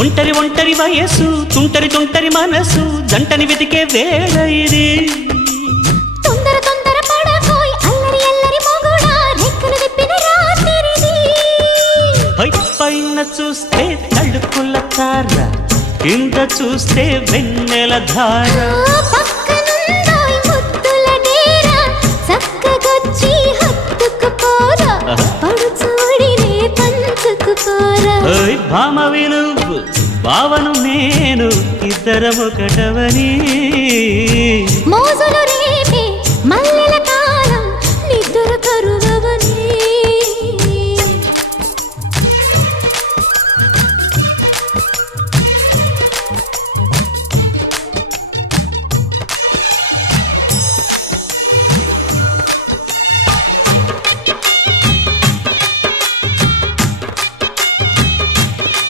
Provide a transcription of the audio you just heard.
ఒంటరి ఒంటరి వయసు తుంటరి తుంటరి మనసు జంటని వెతికే వేళ ఇది తొందర తొందర పడకోయ్ అల్లరి అల్లరి మొగుడా రెక్కలు విప్పిన రాత్రిది పైన చూస్తే తళుకుల తార కింద చూస్తే వెన్నెల ధార పక్కనుందోయ్ ముద్దుల డేరా చక్కగొచ్చి హత్తుకుపోరా పడుచూడినే పంచుకుపోరా భామ వినువు భావను నేను ఇద్దరమొకటవని మోజులు రేపే మల్లె